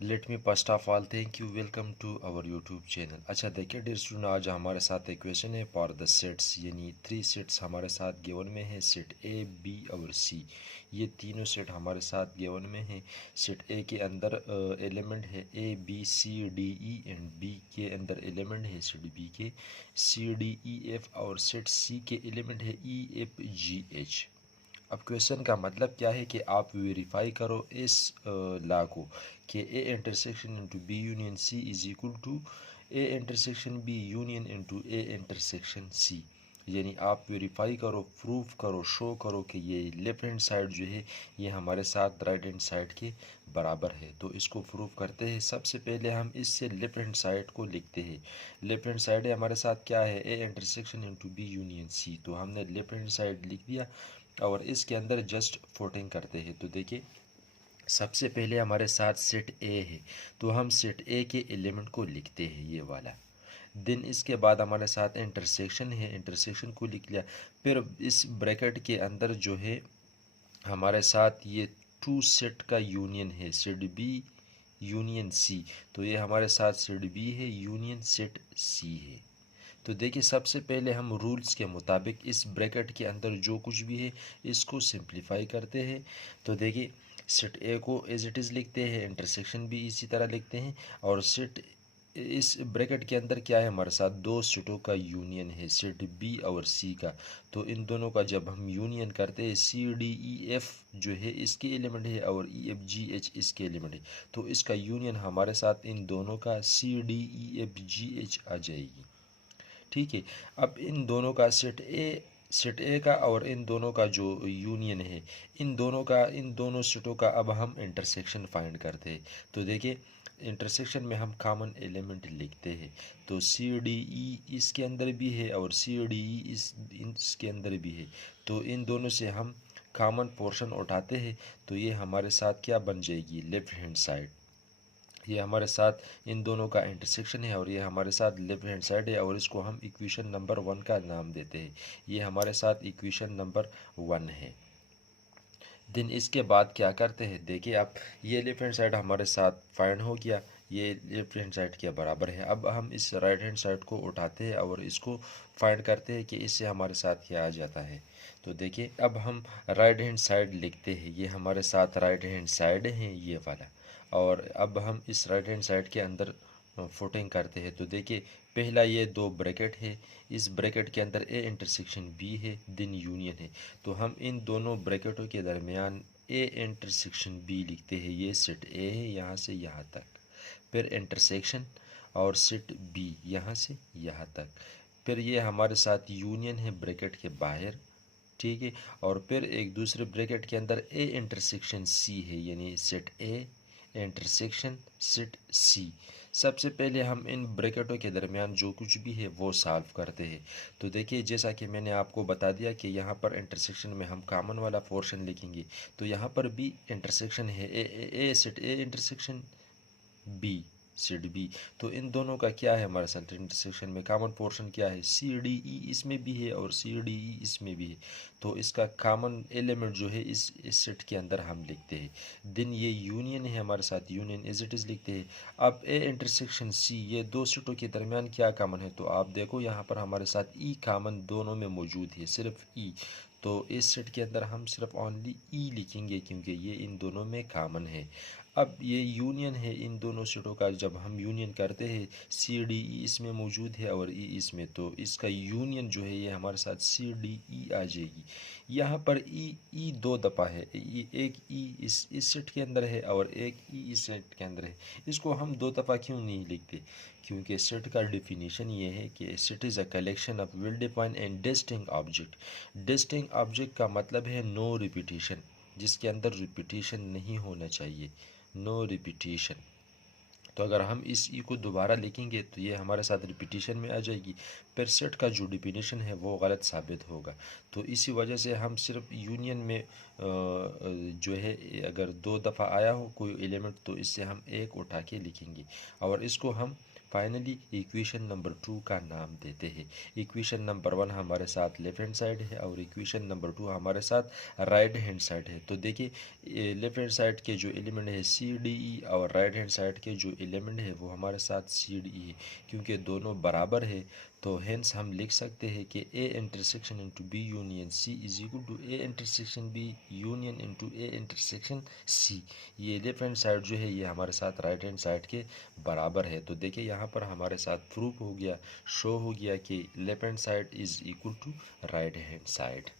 Late me first of all thank you welcome to our YouTube channel. अच्छा देखिए dear student, आज हमारे साथ एक क्वेश्चन है फॉर द सेट्स, यानी 3 सेट्स हमारे साथ गिवन में है। सेट ए बी और सी, ये तीनों सेट हमारे साथ गिवन में है। सेट ए के अंदर एलिमेंट है A B C D E, and B के अंदर एलिमेंट है सेट बी के सी डी ई एफ, और सेट सी के एलिमेंट है ई एफ जी एच। अब क्वेश्चन का मतलब क्या है कि आप वेरीफाई करो इस लॉ को कि A intersection into B union C is equal to A intersection B union into A intersection C. यानी आप वेरीफाई करो, प्रूफ करो, शो करो कि ये लेफ्ट हैंड साइड जो है ये हमारे साथ राइट हैंड साइड के बराबर है। तो इसको प्रूफ करते हैं। सबसे पहले हम इससे लेफ्ट हैंड साइड को लिखते हैं। लेफ्ट हैंड साइड है हमारे साथ क्या है, A intersection into B union C. तो हमने लेफ्ट हैंड साइड लिख दिया और इसके अंदर जस्ट फोटिंग करते हैं। तो देखिए सबसे पहले हमारे साथ सेट ए है, तो हम सेट ए के एलिमेंट को लिखते हैं ये वाला। देन इसके बाद हमारे साथ इंटरसेक्शन है, इंटरसेक्शन को लिख लिया। फिर इस ब्रैकेट के अंदर जो है हमारे साथ ये टू सेट का यूनियन है, सेट बी यूनियन सी। तो ये हमारे साथ सेट बी है यूनियन सेट सी है। तो देखिए सबसे पहले हम रूल्स के मुताबिक इस ब्रैकेट के अंदर जो कुछ भी है इसको सिंप्लीफाई करते हैं। तो देखिए सेट ए को एज इट इज़ लिखते हैं, इंटरसेक्शन भी इसी तरह लिखते हैं, और सेट इस ब्रैकेट के अंदर क्या है हमारे साथ दो सेटों का यूनियन है, सेट बी और सी का। तो इन दोनों का जब हम यूनियन करते हैं, सी डी ई एफ जो है इसके एलिमेंट है और ई एफ जी एच इसके एलिमेंट है, तो इसका यूनियन हमारे साथ इन दोनों का C D E F G H आ जाएगी। ठीक है। अब इन दोनों का सेट ए का और इन दोनों का जो यूनियन है, इन दोनों सेटों का अब हम इंटरसेक्शन फाइंड करते हैं। तो देखिए इंटरसेक्शन में हम कॉमन एलिमेंट लिखते हैं। तो सी डी ई इसके अंदर भी है और सी डी ई इसके अंदर भी है। तो इन दोनों से हम कॉमन पोर्शन उठाते हैं। तो ये हमारे साथ क्या बन जाएगी, लेफ्ट हैंड साइड। ये हमारे साथ इन दोनों का इंटरसेक्शन है और ये हमारे साथ लेफ्ट हैंड साइड है, और इसको हम इक्वेशन नंबर 1 का नाम देते हैं। ये हमारे साथ इक्वेशन नंबर 1 है। दिन इसके बाद क्या करते हैं, देखिए आप ये लेफ्ट हैंड साइड हमारे साथ फाइंड हो गया, ये लेफ्ट हैंड साइड के बराबर है। अब हम इस राइट हैंड साइड को उठाते हैं और इसको फाइंड करते हैं कि इससे हमारे साथ क्या आ जाता है। तो देखिए अब हम राइट हैंड साइड लिखते हैं, ये हमारे साथ राइट हैंड साइड है ये वाला। और अब हम इस राइट हैंड साइड के अंदर फुटिंग करते हैं। तो देखिए पहला ये दो ब्रैकेट है, इस ब्रैकेट के अंदर ए इंटरसेक्शन बी है, दिन यूनियन है। तो हम इन दोनों ब्रैकेटों के दरमियान ए इंटरसेक्शन बी लिखते हैं। ये सेट ए है यहाँ से यहाँ तक, फिर इंटरसेक्शन और सेट बी यहाँ से यहाँ तक, फिर ये हमारे साथ यूनियन है ब्रैकेट के बाहर। ठीक है। और फिर एक दूसरे ब्रैकेट के अंदर ए इंटरसेक्शन सी है, यानी सेट ए इंटरसेक्शन सेट सी। सबसे पहले हम इन ब्रैकेटों के दरमियान जो कुछ भी है वो सॉल्व करते हैं। तो देखिए जैसा कि मैंने आपको बता दिया कि यहाँ पर इंटरसेक्शन में हम कॉमन वाला पोर्शन लिखेंगे। तो यहाँ पर भी इंटरसेक्शन है, A set A intersection B set B. तो इन दोनों का क्या है हमारे साथ इंटरसेक्शन में कॉमन पोर्शन क्या है, सी डी ई इसमें भी है और सी डी ई इसमें भी है। तो इसका कॉमन एलिमेंट जो है इस सेट के अंदर हम लिखते हैं। देन ये यूनियन है हमारे साथ, यूनियन एज इट इज़ लिखते हैं। अब ए इंटरसेक्शन सी, ये दो सेटों के दरमियान क्या कॉमन है, तो आप देखो यहाँ पर हमारे साथ ई कॉमन दोनों में मौजूद है, सिर्फ ई। तो इस सेट के अंदर हम सिर्फ ओनली ई लिखेंगे क्योंकि ये इन दोनों में कॉमन है। अब ये यूनियन है इन दोनों सेटों का, जब हम यूनियन करते हैं सी डी ई इसमें मौजूद है और ई इसमें, तो इसका यूनियन जो है ये हमारे साथ सी डी ई आ जाएगी। यहाँ पर ई दो दफ़ा है, एक ई इस सेट के अंदर है और एक ई इस सेट के अंदर है। इसको हम दो दफ़ा क्यों नहीं लिखते, क्योंकि सेट का डेफिनेशन ये है कि set is a collection of well defined and distinct object. Distinct object का मतलब है नो रिपीटिशन, जिसके अंदर रिपीटिशन नहीं होना चाहिए, नो रिपीटिशन। तो अगर हम इस ई को दोबारा लिखेंगे तो ये हमारे साथ रिपीटिशन में आ जाएगी, फिर सेट का जो डिफिनेशन है वो गलत साबित होगा। तो इसी वजह से हम सिर्फ यूनियन में जो है अगर दो दफ़ा आया हो कोई एलिमेंट तो इससे हम एक उठा के लिखेंगे और इसको हम फाइनली इक्वेशन नंबर 2 का नाम देते हैं। इक्वेशन नंबर 1 हमारे साथ लेफ्ट हैंड साइड है और इक्वेशन नंबर 2 हमारे साथ राइट हैंड साइड है। तो देखिए लेफ्ट हैंड साइड के जो एलिमेंट है सी डी ई और राइट हैंड साइड के जो एलिमेंट है वो हमारे साथ सी डी ई है। क्योंकि दोनों बराबर है तो हेंस हम लिख सकते हैं कि A intersection into B union C is equal to A intersection B union into A intersection C. ये लेफ्ट हैंड साइड जो है ये हमारे साथ राइट हैंड साइड के बराबर है। तो देखिए यहाँ पर हमारे साथ प्रूफ हो गया, शो हो गया कि left hand side is equal to right hand side.